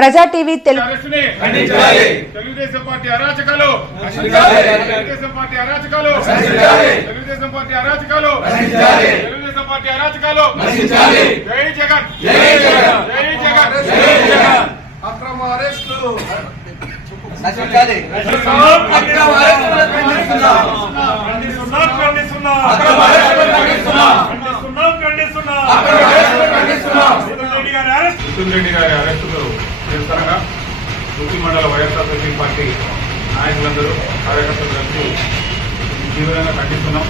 ప్రజా TV Telugu. Telugu Desam party అరాచకాలు. Telugu Desam party అరాచకాలు నశించాలి. తెలుగుదేశం పార్టీ అరాచకాలు నశించాలి. తెలుగుదేశం పార్టీ అరాచకాలు నశించాలి. జై జగన్ జై జగన్. జై జగన్ జై జగన్. అక్రమ అరెస్టులు నశించాలి. అక్రమ అరెస్టులను ఖండిస్తున్నాం. ఖండిస్తున్నాం ఖండిస్తున్నాం అక్రమ అరెస్టులను ఖండిస్తున్నాం. ఖండిస్తున్నాం ఖండిస్తున్నాం అక్రమ అరెస్టులను ఖండిస్తున్నాం. మిథున్ రెడ్డి గారి అరెస్ట్ మిథున్ రెడ్డి గారి అరెస్టులు నిరసనగా తుర్తి మండల వైఎస్ఆర్సీపీ పార్టీ నాయకులందరూ కార్యకర్తలు కలిసి తీవ్రంగా ఖండిస్తున్నాం.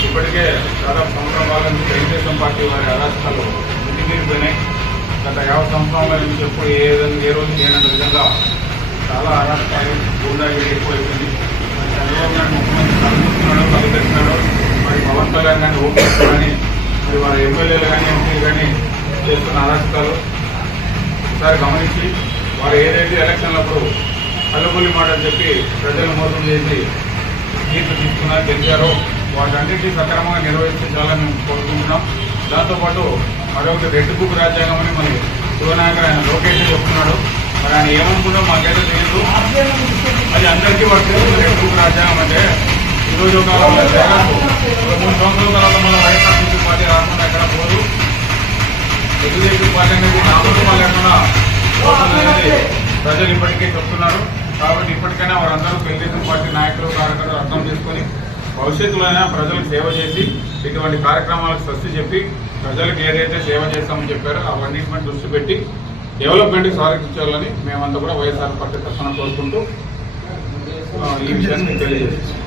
ఇప్పటికే దాదాపు సంవత్సరం కాలం నుంచి తెలుగుదేశం పార్టీ వారి అరాచకాలు మితిమీరిపోయినాయి గత యాభై సంవత్సరాల నుంచి ఎప్పుడు ఏ విధంగా ఏ రోజు చేయనంత విధంగా చాలా అరాచకాలు గుండాగిరి ఎక్కువైపోయింది చంద్రబాబు నాయుడు ముఖ్యమంత్రి కలుగుతున్నాడు మరి పవన్ కళ్యాణ్ కానీ ఓపీఎస్ కానీ మరి వారి ఎమ్మెల్యేలు కానీ ఎంపీలు కానీ చేస్తున్న అరాచకాలు ఒకసారి గమనించి వారు ఏదైతే ఎలక్షన్లప్పుడు కలుపులి మాట అని చెప్పి ప్రజలు మోసం చేసి తీర్పు తీసుకున్నారు గెలిచారో వాటన్నిటినీ సక్రమంగా నిర్వహించాలని మేము కోరుకుంటున్నాం. దాంతోపాటు మరొకటి రెడ్ బుక్ రాజ్యాంగం అని మరి శివనాయకుడు ఆయన లోకేష్ చెప్తున్నాడు మరి ఆయన ఏమనుకుంటో మాకైతే తెలియదు అది అందరికీ వాడు రెడ్ బుక్ రాజ్యాంగం అంటే ఈరోజు కాలంలో మూడు సంవత్సరాల తర్వాత మన వైఎస్ఆర్సీపీ పార్టీ రాకుండా ఎక్కడ పోదు. ప్రజలు ఇప్పటికే చెప్తున్నారు. కాబట్టి ఇప్పటికైనా వారందరూ తెలుగుదేశం పార్టీ నాయకులు కార్యకర్తలు అర్థం చేసుకొని భవిష్యత్తులోనైనా ప్రజలకు సేవ చేసి ఇటువంటి కార్యక్రమాలకు స్వస్తి చెప్పి ప్రజలకు ఏదైతే సేవ చేస్తామని చెప్పారో అవన్నింటిపై దృష్టి పెట్టి డెవలప్మెంట్ సాధించాలని మేమంతా కూడా వైఎస్ఆర్ పార్టీ తరఫున కోరుకుంటూ ఈ విషయాన్ని మీకు తెలియజేస్తాం